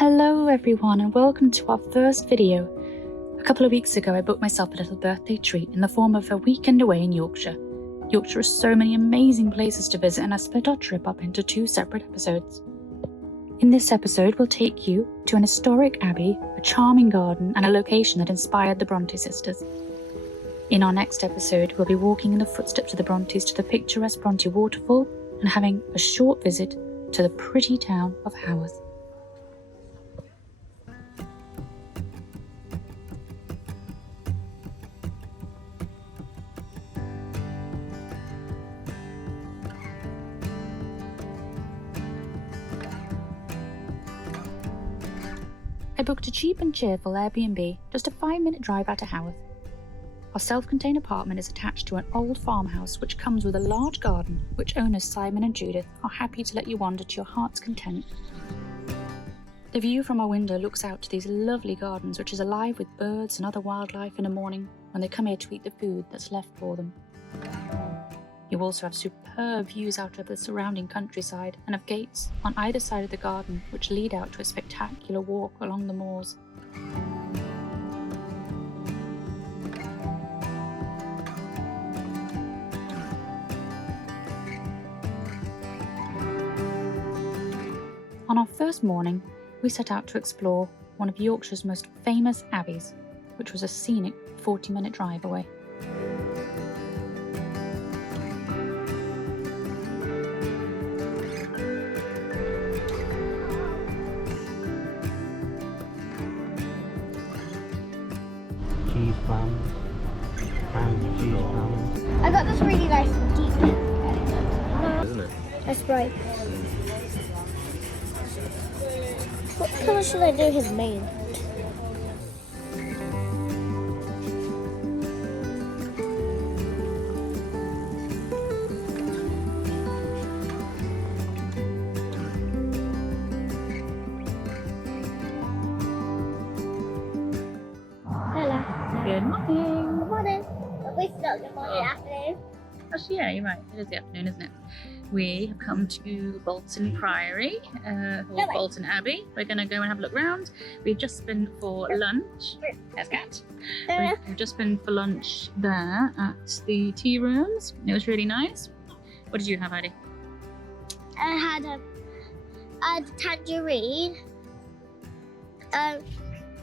Hello everyone and welcome to our first video. A couple of weeks ago I booked myself a little birthday treat in the form of a weekend away in Yorkshire. Yorkshire has so many amazing places to visit and I split our trip up into 2 separate episodes. In this episode we'll take you to an historic abbey, a charming garden and a location that inspired the Bronte sisters. In our next episode we'll be walking in the footsteps of the Brontes to the picturesque Bronte waterfall and having a short visit to the pretty town of Haworth. I booked a cheap and cheerful AirBnB, just a 5-minute drive out of Haworth. Our self-contained apartment is attached to an old farmhouse which comes with a large garden which owners Simon and Judith are happy to let you wander to your heart's content. The view from our window looks out to these lovely gardens which is alive with birds and other wildlife in the morning when they come here to eat the food that's left for them. You also have superb views out of the surrounding countryside and have gates on either side of the garden which lead out to a spectacular walk along the moors. On our first morning, we set out to explore one of Yorkshire's most famous abbeys, which was a scenic 40-minute drive away. Cheese plums, and cheese plums. I got this really nice deep pink. Isn't it? That's right. What colour should I do his mane? Hello. Good morning. Good morning. It's not good morning, afternoon. Actually, yeah, you're right. It is the afternoon, isn't it? We have come to Bolton Priory, or Bolton Abbey. We're going to go and have a look around. We've just been for lunch. There's Cat. We've just been for lunch there at the tea rooms. It was really nice. What did you have, Heidi? I had a tangerine,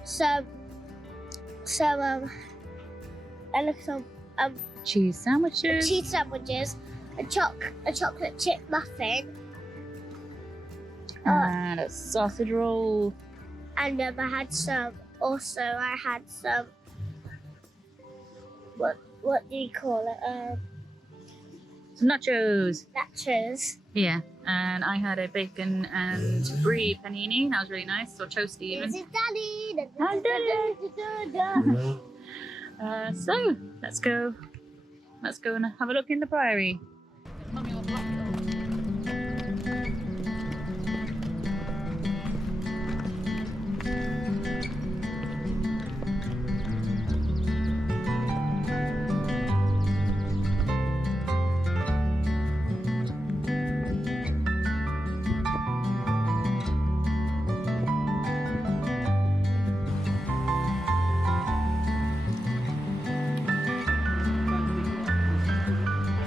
some Cheese sandwiches. cheese sandwiches, a chocolate chip muffin, And a sausage roll. and I had some. What do you call it? Some nachos. Nachos. Yeah, and I had a bacon and brie panini. That was really nice, or toasty even. This is Daddy. Hi, So let's go and have a look in the Priory.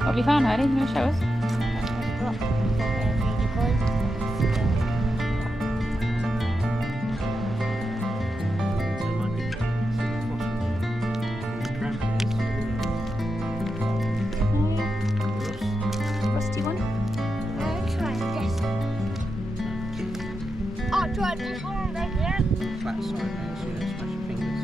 What have you found, Heidi? You want to show us? Rusty one? I'll try this. I'll try this one again. Flat side there, so you don't smash your fingers.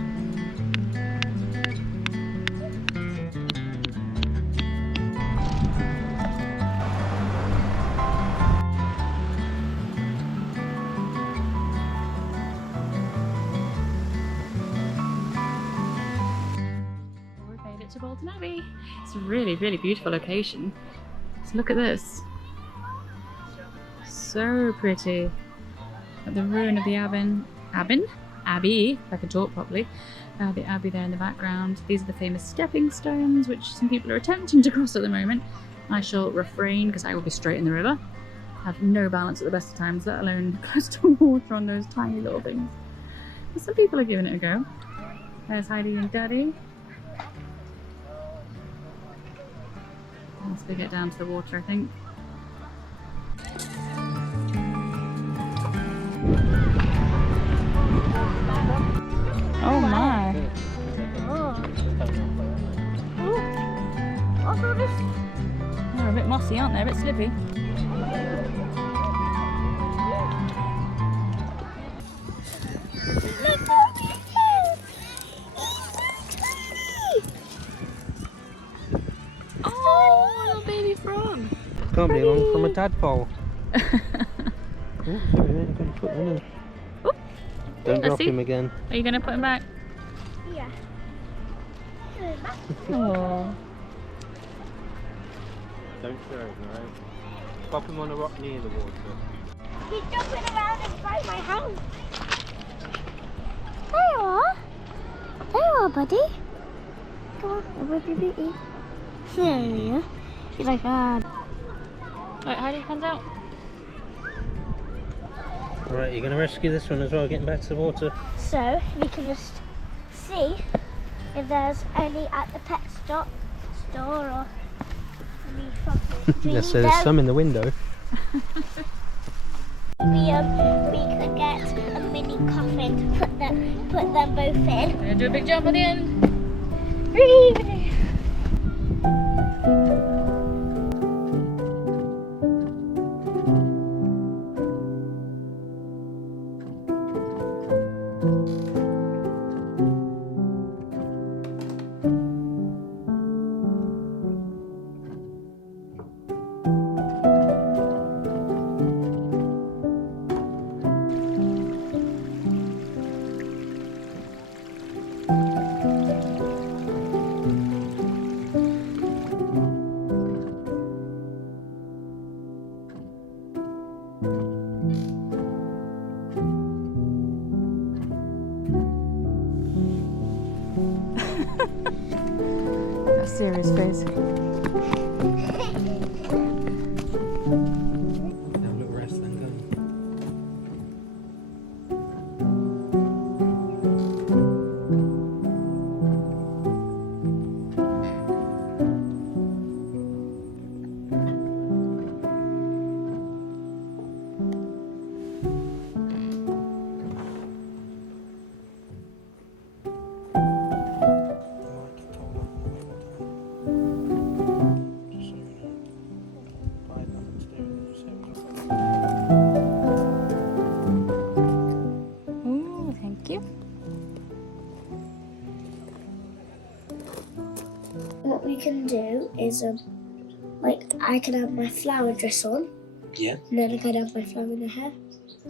We made it to Bolton Abbey. It's a really, really beautiful location. So look at this. So pretty. Got the ruin of the Abbey, if I can talk properly. The Abbey there in the background. These are the famous stepping stones, which some people are attempting to cross at the moment. I shall refrain because I will be straight in the river. have no balance at the best of times, let alone close to water on those tiny little things. But some people are giving it a go. There's Heidi and Daddy. Once they get down to the water, I think. Oh my! They're a bit mossy, aren't they? A bit slippy. Oh, little baby frog! Can't be long from a tadpole. Oh, sorry, mate, you've got to put one in. Oop. Don't drop see. him again. Are you going to put him back? Yeah. Oh. Don't throw him, alright? Pop him on a rock near the water. He's jumping around inside my house. There you are. There you are, buddy. Come on, rub your booty. There you are. He's like, ah. Right, Heidi, hands out. Alright, you're going to rescue this one as well, getting back to the water. So, we can just see if there's any at the pet store or any from Yes, so there's some in the window. We could get a mini coffin to put them both in. Gonna do a big jump at the end. That serious face. Have a little rest then, go. Ooh, thank you. What we can do is, like, I can have my flower dress on. Yeah, And then I can have my flower in the hair.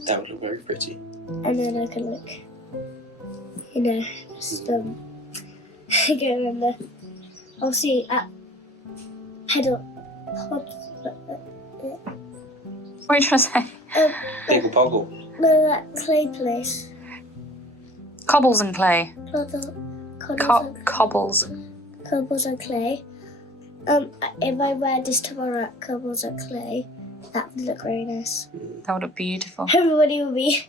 that would look very pretty. And then I can, like, you know, just, go in the... I'll see at pedal pod... What are you trying to say? Piggle poggle. No, that clay place. Cobbles and clay. Cobbles Cobbles. and clay. If I wear this tomorrow at Cobbles and Clay, that would look very nice. That would look beautiful. Everybody will be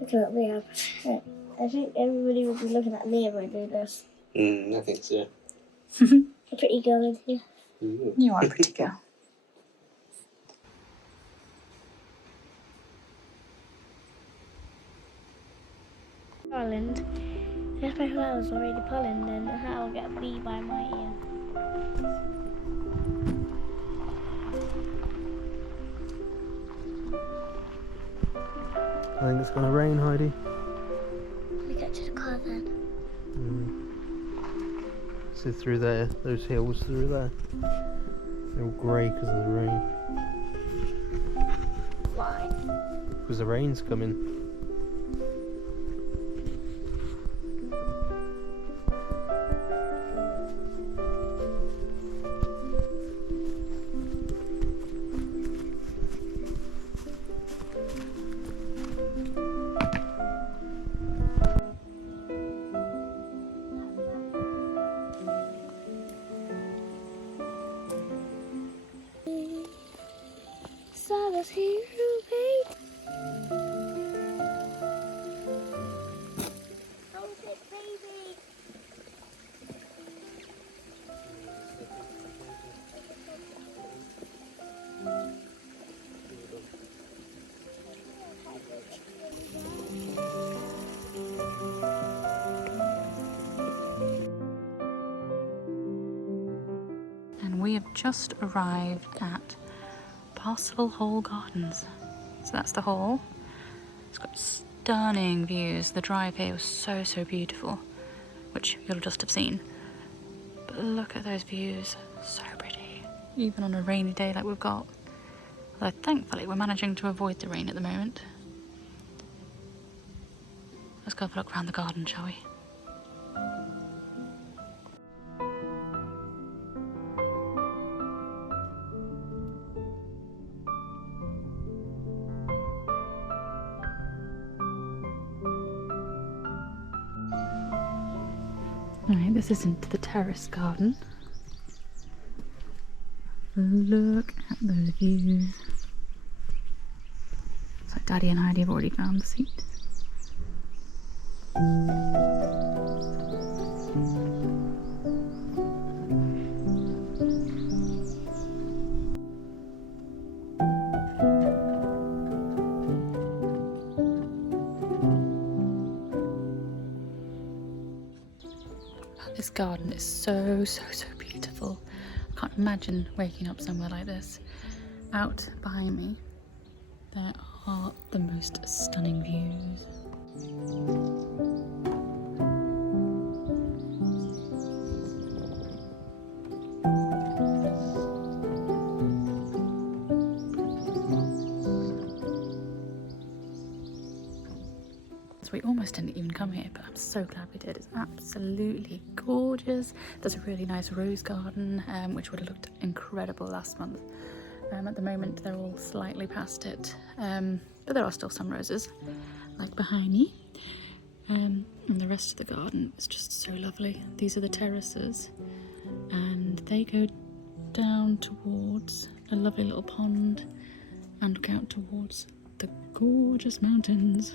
looking at me. I think everybody will be looking at me if I do this. I think so. A pretty girl in here. You are a pretty girl. Pollen. If my flowers already pollen, then I'll get a bee by my ear. I think it's going to rain, Heidi. Let me get to the car then. See through there, those hills through there. They're all grey because of the rain. Why? Because the rain's coming. Saw those have just arrived at Parcevall Hall Gardens. So that's the hall. It's got stunning views. The drive here was so beautiful, which you'll just have seen. But look at those views, so pretty. Even on a rainy day like we've got. Although thankfully we're managing to avoid the rain at the moment. Let's go have a look around the garden, shall we? Right, this is into the terrace garden. Look at those views. Looks like Daddy and Heidi have already found the seat. This garden is so beautiful. I can't imagine waking up somewhere like this. Out behind me, there are the most stunning views. So we almost didn't even come here, but I'm so glad we did. It's absolutely gorgeous. There's a really nice rose garden, which would have looked incredible last month. At the moment, they're all slightly past it, but there are still some roses, like behind me. And the rest of the garden is just so lovely. These are the terraces, and they go down towards a lovely little pond and look out towards the gorgeous mountains.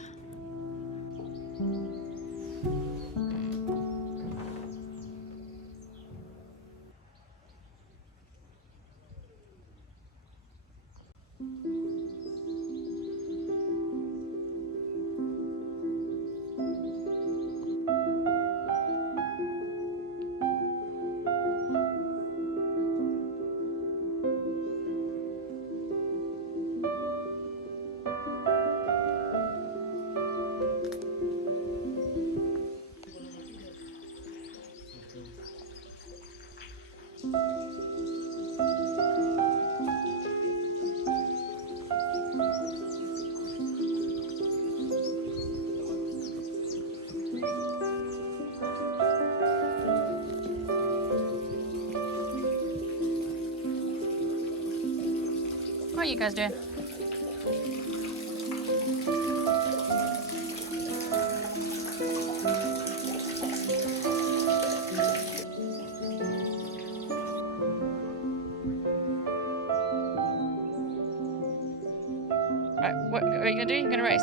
What are you guys doing? Right, what are you gonna do? You're gonna race?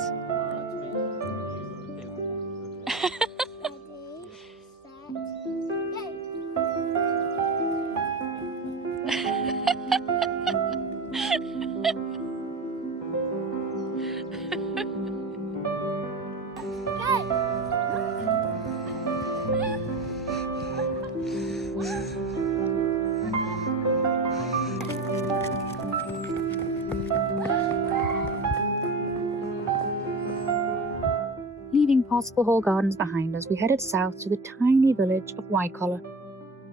Leaving Parcevall Hall Gardens behind us, we headed south to the tiny village of Wycoller.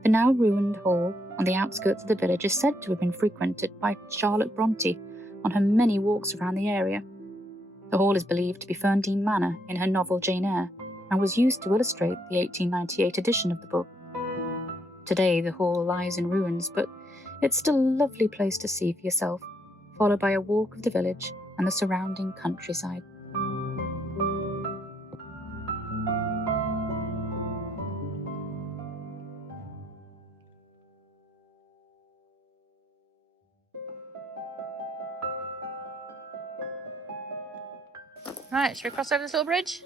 The now ruined hall on the outskirts of the village is said to have been frequented by Charlotte Bronte on her many walks around the area. The hall is believed to be Ferndean Manor in her novel Jane Eyre, and was used to illustrate the 1898 edition of the book. Today the hall lies in ruins, but it's still a lovely place to see for yourself, followed by a walk of the village and the surrounding countryside. Right, should we cross over this little bridge?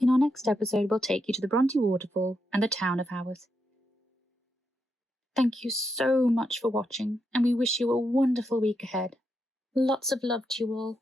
In our next episode, we'll take you to the Bronte waterfall and the town of Haworth. Thank you so much for watching, and we wish you a wonderful week ahead. Lots of love to you all.